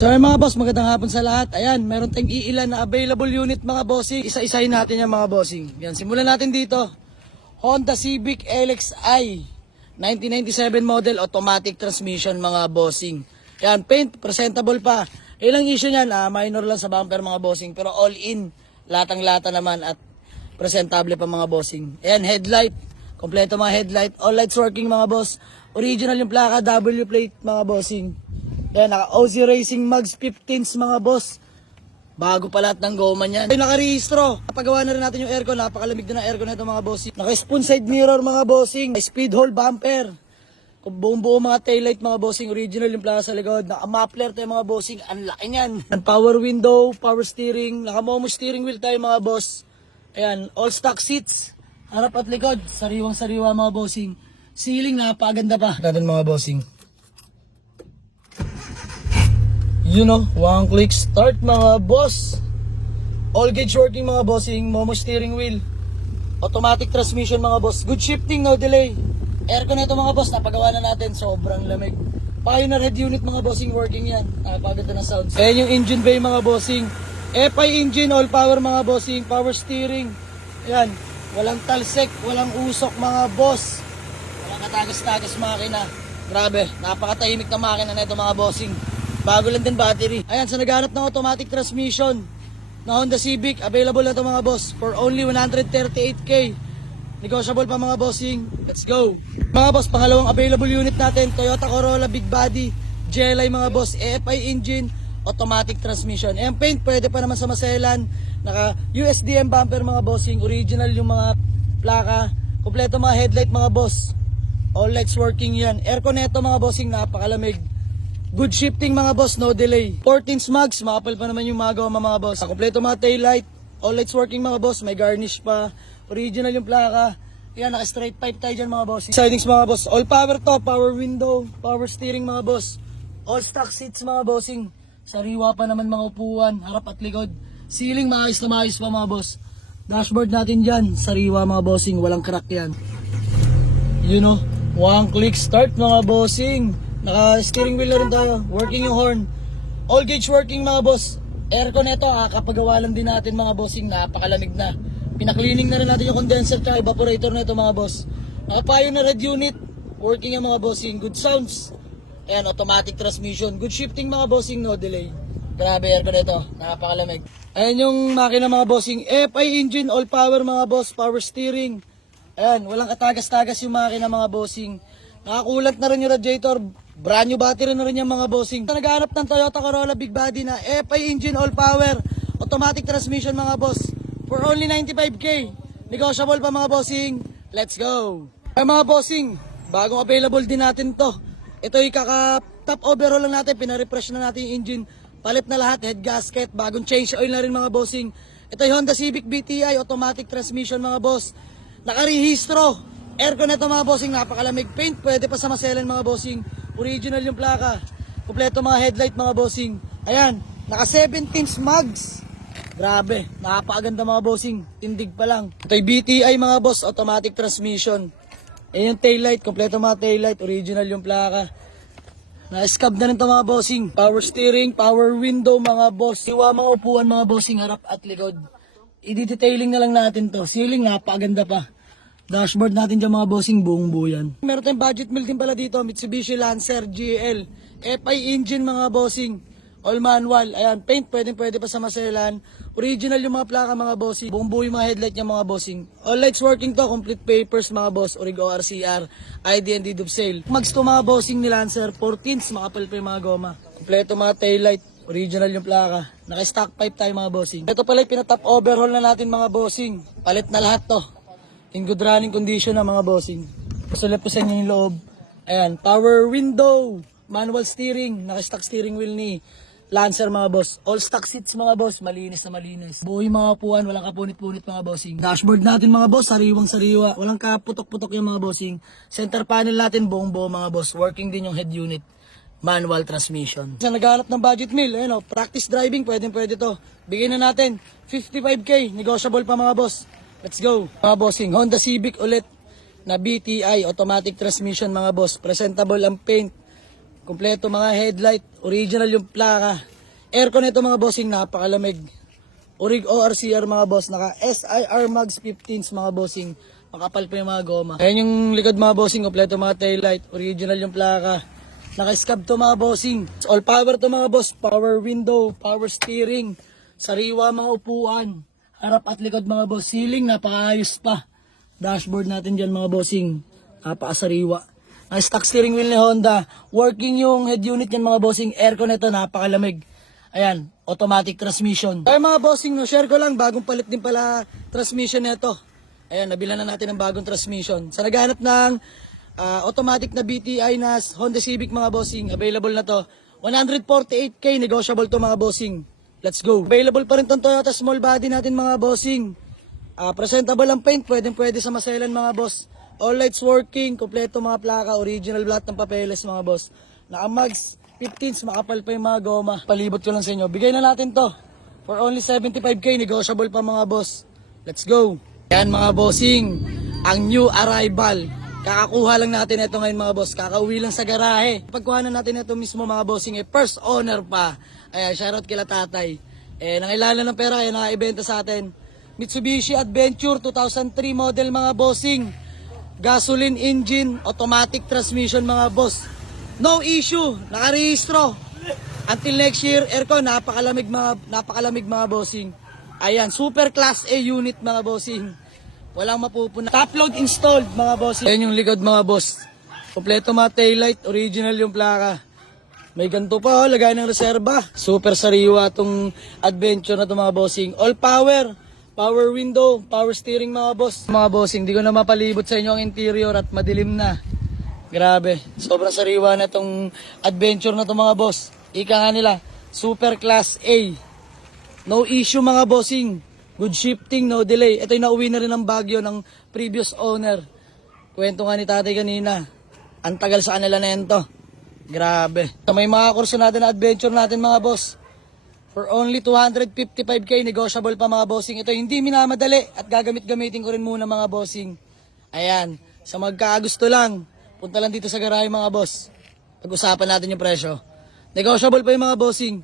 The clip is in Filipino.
So mga boss, magandang hapon sa lahat. Ayan, meron tayong iilan na available unit mga bossing. Isa-isahin natin yan mga bossing. Yan, simulan natin dito. Honda Civic LXi 1997 model, automatic transmission mga bossing. Yan, paint, presentable pa. Ilang issue niyan, minor lang sa bumper mga bossing. Pero all in, latang-lata naman at presentable pa mga bossing. Ayan, headlight, kompleto mga headlight. All lights working mga boss. Original yung plaka, W plate mga bossing. Yan, naka OZ Racing Mags 15s mga boss. Bago pa lahat ng goma niyan. Ay, nakarehistro. Napagawa na rin natin yung aircon. Napakalamig din ng aircon nito mga bossing. Naka-spoon side mirror mga bossing. Speed hole bumper. Buong buo mga taillight mga bossing. Original yung plaka sa likod. Naka-muffler tayo mga bossing. Ang laki niyan. Power window, power steering. Naka-momo steering wheel tayo mga boss. Ayan, all stock seats. Harap at likod. Sariwang-sariwa mga bossing. Ceiling, napakaganda pa. Natin mga bossing. You know, one click start mga boss. All gauge working mga bossing. Momo steering wheel. Automatic transmission mga boss. Good shifting, no delay. Aircon nito mga boss, napagawa na natin. Sobrang lamig. Pioneer head unit mga bossing, working yan. Napaganda na sounds. Ayan yung engine bay mga bossing. FI engine, all power mga bossing. Power steering. Ayan. Walang talsek, walang usok mga boss. Walang katagas-tagas makina. Grabe, napakatahimik na makina na ito mga bossing. Bago lang din battery. Ayan, sa naghanap ng automatic transmission na Honda Civic, available na ito mga boss for only 138k. Negotiable pa mga bossing. Let's go. Mga boss, pangalawang available unit natin, Toyota Corolla Big Body GLI mga boss, EFI engine, automatic transmission. Ayan, paint, pwede pa naman sa maselan. Naka USDM bumper mga bossing, original yung mga plaka. Kompleto mga headlight mga boss. All lights working yan. Aircon neto mga bossing, napakalamig. Good shifting mga boss, no delay. 14 mags, makapal pa naman yung mga gawa mga boss. Kompleto mga taillight, all lights working mga boss, may garnish pa. Original yung plaka. Yan, naka straight pipe tayo dyan mga boss. Sidings mga boss, all power to, power window, power steering mga boss. All stock seats mga bossing. Sariwa pa naman mga upuan, harap at likod. Ceiling, maayos na maayos pa mga boss. Dashboard natin dyan, sariwa mga bossing, walang crack yan. You know, one click start mga bossing. Naka-steering wheel na rin tayo. Working yung horn. All gauge working mga boss. Aircon nito, kakapagawa lang din natin mga bossing. Napakalamig na. Pinaklining na rin natin yung condenser at evaporator nito mga boss. Naka-pioneer head unit. Working yung mga bossing. Good sounds. Ayan, automatic transmission. Good shifting mga bossing, no delay. Grabe aircon nito. Napakalamig. Ayan yung makina mga bossing. FI engine, all power mga boss. Power steering. Ayan, walang katagas-tagas yung makina mga bossing. Nakakulat na rin yung radiator. Brand new battery na rin yung mga bossing. Naghanap ng Toyota Corolla Big Body na FI engine, all power, automatic transmission mga boss for only 95k. Negotiable pa mga bossing. Let's go. Ay mga bossing, bagong available din natin to. Ito yung kaka-top overhaul lang natin. Pinarefresh na natin yung engine. Palit na lahat, head gasket, bagong change oil na rin mga bossing. Ito yung Honda Civic BTI, automatic transmission mga boss. Nakarehistro. Aircon na ito mga bossing, napakalamig. Paint, pwede pa sa maselan mga bossing. Original yung plaka. Kompleto mga headlight mga bossing. Ayan, naka 17 mags. Grabe, napakaganda mga bossing. Tindig pa lang. Ito yung BTI mga boss, automatic transmission. Ayan yung taillight, kompleto mga taillight. Original yung plaka. Na-scab na rin ito mga bossing. Power steering, power window mga boss. Iwa mga upuan mga bossing, harap at likod. I-detailing na lang natin to. Ceiling, napakaganda pa. Dashboard natin dyan mga bossing, buong buo yan. Meron tayong budget meal din pala dito, Mitsubishi Lancer GL. FI engine mga bossing, all manual. Ayan, paint, pwede pa sa maselan. Original yung mga plaka mga bossing. Buong buo yung mga headlight niya mga bossing. All lights working to, complete papers mga boss. Origo RCR, ID and deed of sale. Mags to mga bossing ni Lancer, 14s, makapal pa yung mga goma. Kompleto mga taillight, original yung plaka. Naka-stock pipe tayo mga bossing. Ito pala yung pinatop overhaul na natin mga bossing. Palit na lahat to. In good running condition na mga bossing. Sulat po sa inyo yung loob. Ayan, power window, manual steering, naka-stock steering wheel ni Lancer mga boss. All stock seats mga boss, malinis na malinis. Buo yung mga upuan, walang kapunit-punit mga bossing. Dashboard natin mga boss, sariwang-sariwa. Walang kaputok-putok yung mga bossing. Center panel natin, buong buo mga boss. Working din yung head unit. Manual transmission. Sa naghanap ng budget meal, ayun, practice driving, pwede to. Bigyan na natin, 55k, negotiable pa mga boss. Let's go. Mga bossing, Honda Civic ulit na BTI, automatic transmission mga boss. Presentable ang paint. Kompleto mga headlight, original yung plaka. Aircon nito mga bossing, napakalamig. Orig ORCR mga boss, naka SIR Mags 15s mga bossing. Makapal pa yung mga goma. Ayan yung likod mga bossing, kompleto mga taillight, original yung plaka. Naka-scab to mga bossing. All power to mga boss, power window, power steering, sariwa mga upuan, harap at likod mga boss, ceiling napakaayos pa. Dashboard natin dyan mga bossing, napakasariwa. Stock steering wheel ni Honda, working yung head unit yan mga bossing, aircon nito napakalamig. Ayan, automatic transmission. Ay mga bossing, no, share ko lang, bagong palit din pala transmission nito. Ayan, nabilan na natin ng bagong transmission. Sa naghahanap ng automatic na BTI na Honda Civic mga bossing, available na to. 148k, negotiable to mga bossing. Let's go. Available pa rin tong Toyota small body natin mga bossing. Presentable ang paint, pwede sa maselan mga boss. All lights working, kompleto mga plaka, original lahat ng papeles mga boss. Naka-mags 15s, makapal pa yung mga goma. Palibot ko lang sa inyo. Bigay na natin to. For only 75k, negotiable pa mga boss. Let's go. Yan mga bossing, ang new arrival. Kakakuha lang natin ito ngayon mga boss. Kakauwi lang sa garahe. Pagkuha na natin ito mismo mga bossing, first owner pa. Ayan, shoutout kila tatay. Nangailangan ng pera, kaya nakaibenta sa atin. Mitsubishi Adventure 2003 model mga bossing. Gasoline engine, automatic transmission mga boss. No issue, nakarehistro. Until next year, aircon, napakalamig mga bossing. Ayan, super class A unit mga bossing. Walang mapupuna. Top load installed mga bossing. Ayan yung likod mga boss. Kompleto mga taillight, original yung plaka. May ganito pa, lagay ng reserba. Super sariwa tong adventure na to mga bossing. All power, power window, power steering mga boss. Mga bossing, di ko na mapalibot sa inyo ang interior at madilim na. Grabe, sobrang sariwa na tong adventure na to mga boss. Ika nga nila, super class A. No issue mga bossing. Good shifting, no delay. Ito yung nauwi na rin ng Baguio ng previous owner. Kwento nga ni tatay kanina. Ang tagal sa kanila na ito. Grabe. So, may mga kurso natin na adventure natin mga boss. For only 255k, negotiable pa mga bossing. Ito hindi minamadali at gagamit-gamitin ko rin muna mga bossing. Ayan, sa magkakagusto lang. Punta lang dito sa garahe mga boss. Pag-usapan natin yung presyo. Negotiable pa yung mga bossing.